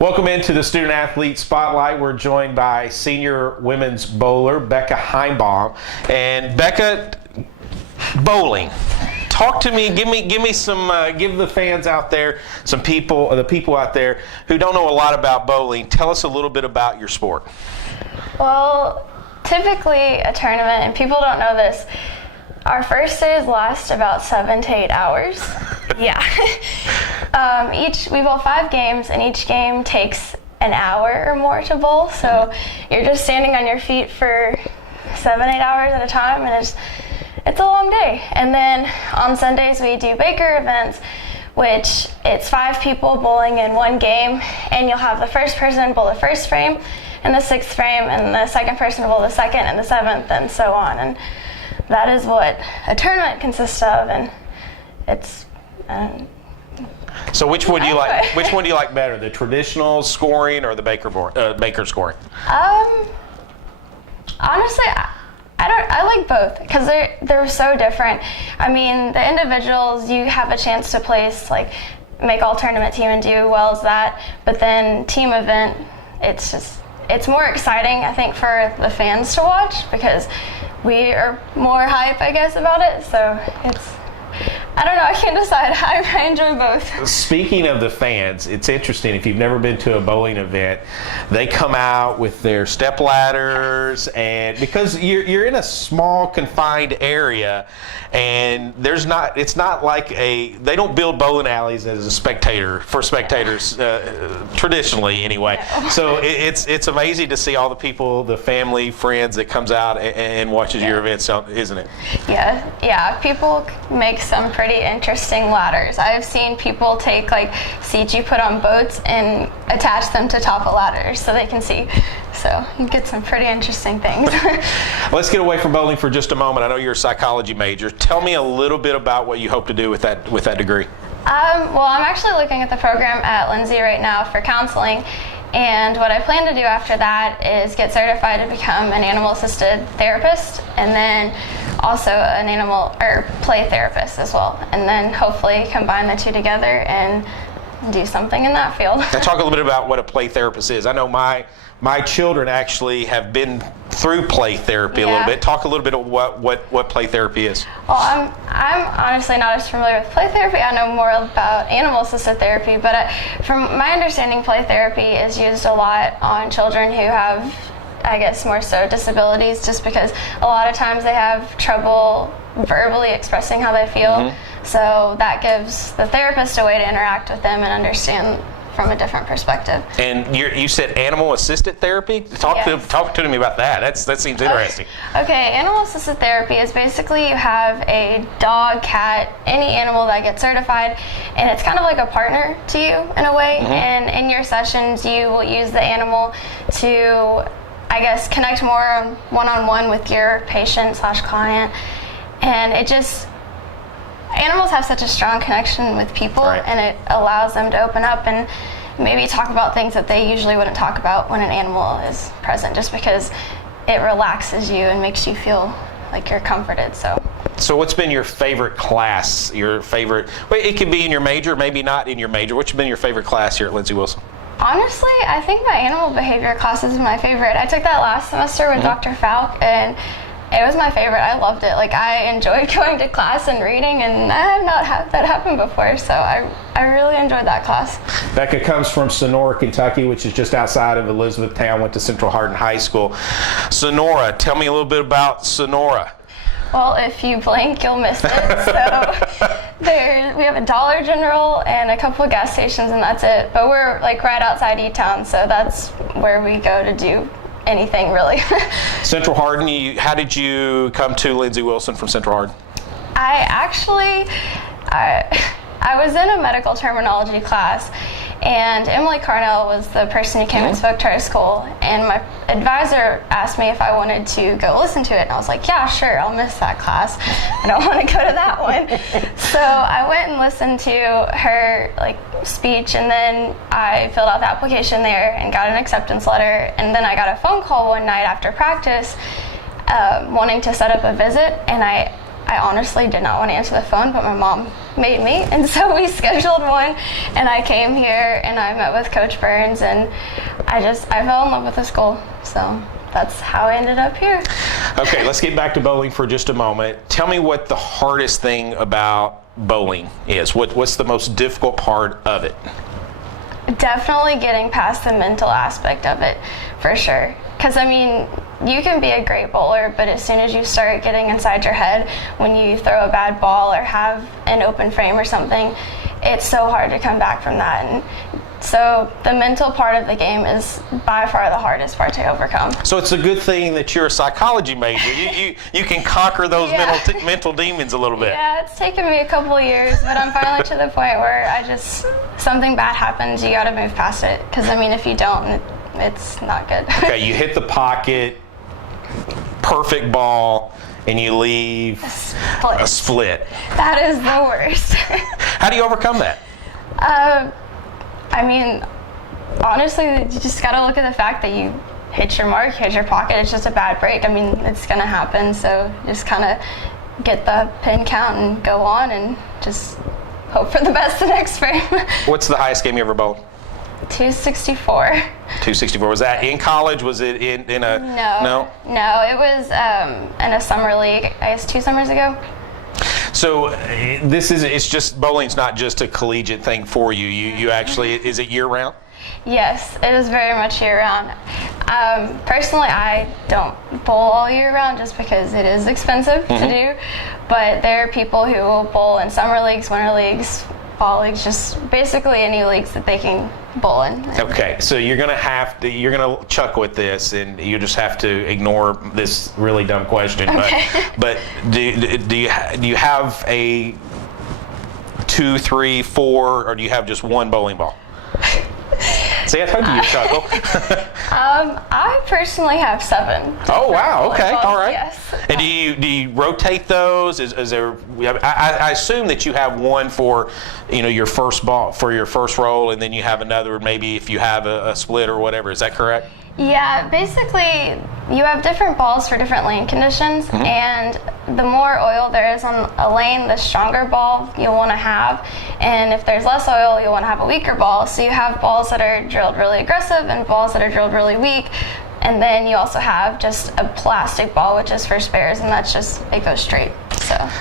Welcome into the Student Athlete Spotlight. We're joined by senior women's bowler Becca Himebaugh. And Becca, bowling. Talk to me. Give me some. Give the fans out there, the people out there who don't know a lot about bowling. Tell us a little bit about your sport. Well, typically a tournament, and people don't know this, our first days last about 7 to 8 hours. Yeah. We bowl 5 games, and each game takes an hour or more to bowl. So you're just standing on your feet for 7, 8 hours at a time, and it's a long day. And then on Sundays we do Baker events, which it's 5 people bowling in one game, and you'll have the first person bowl the first frame, and the 6th frame, and the second person bowl the 2nd and the 7th, and so on. And that is what a tournament consists of, and it's. So which one do you like? Which one do you like better, the traditional scoring or the Baker scoring? Honestly, I like both because they're so different. I mean, the individuals, you have a chance to place, like, make all tournament team and do well as that, but then team event, it's more exciting, I think, for the fans to watch because we are more hype, I guess, about it. So I don't know, I can't decide. I enjoy both. Speaking of the fans, it's interesting. If you've never been to a bowling event, they come out with their step ladders, and because you're in a small confined area, and it's not like they don't build bowling alleys as a spectator for spectators traditionally anyway. No. So it's amazing to see all the people, the family, friends that comes out and watches your events, isn't it? Yeah. People make some pretty interesting ladders. I've seen people take like seats you put on boats and attach them to top of ladders so they can see. So you get some pretty interesting things. Let's get away from bowling for just a moment. I know you're a psychology major. Tell me a little bit about what you hope to do with that degree. Well, I'm actually looking at the program at Lindsey right now for counseling. And what I plan to do after that is get certified to become an animal-assisted therapist, and then also an animal or play therapist as well. And then hopefully combine the two together and do something in that field. Now talk a little bit about what a play therapist is. I know my children actually have been through play therapy a little bit. Talk a little bit of what play therapy is. Well, I'm honestly not as familiar with play therapy. I know more about animal-assisted therapy, but from my understanding, play therapy is used a lot on children who have, I guess, more so disabilities, just because a lot of times they have trouble verbally expressing how they feel. Mm-hmm. So that gives the therapist a way to interact with them and understand from a different perspective. And you said animal-assisted therapy? Talk to me about that. That seems interesting. Okay, animal-assisted therapy is basically you have a dog, cat, any animal that gets certified, and it's kind of like a partner to you in a way. Mm-hmm. And in your sessions, you will use the animal to, I guess, connect more one-on-one with your patient/client. And animals have such a strong connection with people, right, and it allows them to open up and maybe talk about things that they usually wouldn't talk about when an animal is present, just because it relaxes you and makes you feel like you're comforted. So what's been your favorite class? It can be in your major, maybe not in your major. What's been your favorite class here at Lindsey Wilson? Honestly, I think my animal behavior class is my favorite. I took that last semester with Dr. Falk, and it was my favorite. I loved it. Like, I enjoyed going to class and reading, and I have not had that happen before, so I really enjoyed that class. Becca comes from Sonora, Kentucky, which is just outside of Elizabethtown, went to Central Hardin High School. Sonora, tell me a little bit about Sonora. Well, if you blink, you'll miss it. So we have a Dollar General and a couple of gas stations, and that's it. But we're like right outside E-Town, so that's where we go to do anything, really. Central Hardin, how did you come to Lindsey Wilson from Central Hardin? I was in a medical terminology class, and Emily Carnell was the person who came and spoke to our school, and my advisor asked me if I wanted to go listen to it, and I was like, yeah, sure, I'll miss that class. I don't want to go to that one. So I went and listened to her speech, and then I filled out the application there and got an acceptance letter, and then I got a phone call one night after practice wanting to set up a visit, and I I honestly did not want to answer the phone, but my mom made me, and so we scheduled one, and I came here and I met with Coach Burns, and I fell in love with the school, so that's how I ended up here. Okay, let's get back to bowling for just a moment. Tell me what the hardest thing about bowling is. What's the most difficult part of it? Definitely getting past the mental aspect of it, for sure. Because, I mean, you can be a great bowler, but as soon as you start getting inside your head when you throw a bad ball or have an open frame or something, it's so hard to come back from that. And so the mental part of the game is by far the hardest part to overcome. So it's a good thing that you're a psychology major. You can conquer those mental demons a little bit. Yeah, it's taken me a couple of years, but I'm finally to the point where something bad happens, you got to move past it. Because, I mean, if you don't, it's not good. Okay, you hit the pocket, perfect ball, and you leave a split. That is the worst. How do you overcome that? I mean, honestly, you just got to look at the fact that you hit your mark, hit your pocket. It's just a bad break. I mean, it's going to happen. So just kind of get the pin count and go on and just hope for the best the next frame. What's the highest game you ever bowled? 264. 264. Was that in college? Was it in a... No, it was in a summer league, I guess 2 summers ago. So it's just, bowling's not just a collegiate thing for you. You actually, is it year round? Yes, it is very much year round. Personally, I don't bowl all year round just because it is expensive to do, but there are people who will bowl in summer leagues, winter leagues, fall leagues, just basically any leagues that they can bowl in. Okay, so you're gonna chuck with this, and you just have to ignore this really dumb question. Okay. But do you have a 2, 3, 4, or do you have just one bowling ball? See, I told you you'd chuckle. I personally have 7. Oh wow! Okay, all right. Yes. And do you rotate those? Is there? I assume that you have one for, your first ball for your first roll, and then you have another maybe if you have a split or whatever. Is that correct? Yeah, basically you have different balls for different lane conditions, and the more oil there is on a lane, the stronger ball you'll want to have, and if there's less oil, you'll want to have a weaker ball. So you have balls that are drilled really aggressive and balls that are drilled really weak, and then you also have just a plastic ball, which is for spares, and it goes straight.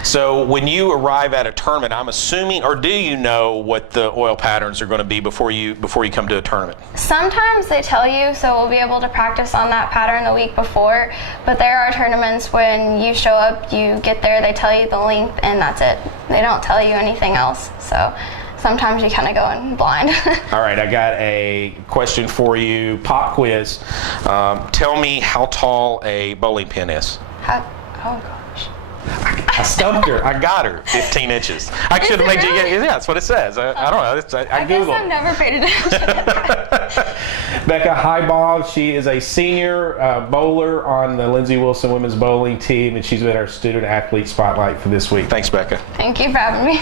So when you arrive at a tournament, I'm assuming, or do you know what the oil patterns are going to be before you come to a tournament? Sometimes they tell you, so we'll be able to practice on that pattern the week before, but there are tournaments when you show up, you get there, they tell you the length, and that's it. They don't tell you anything else, so sometimes you kind of go in blind. All right, I got a question for you, pop quiz. Tell me how tall a bowling pin is. Oh gosh. I stumped her. I got her. 15 inches. I should have made you get. Yeah, that's what it says. I don't know. I guess Googled. I've never paid attention. Becca Himebaugh. She is a senior bowler on the Lindsey Wilson women's bowling team, and she's been our student athlete spotlight for this week. Thanks, Becca. Thank you for having me.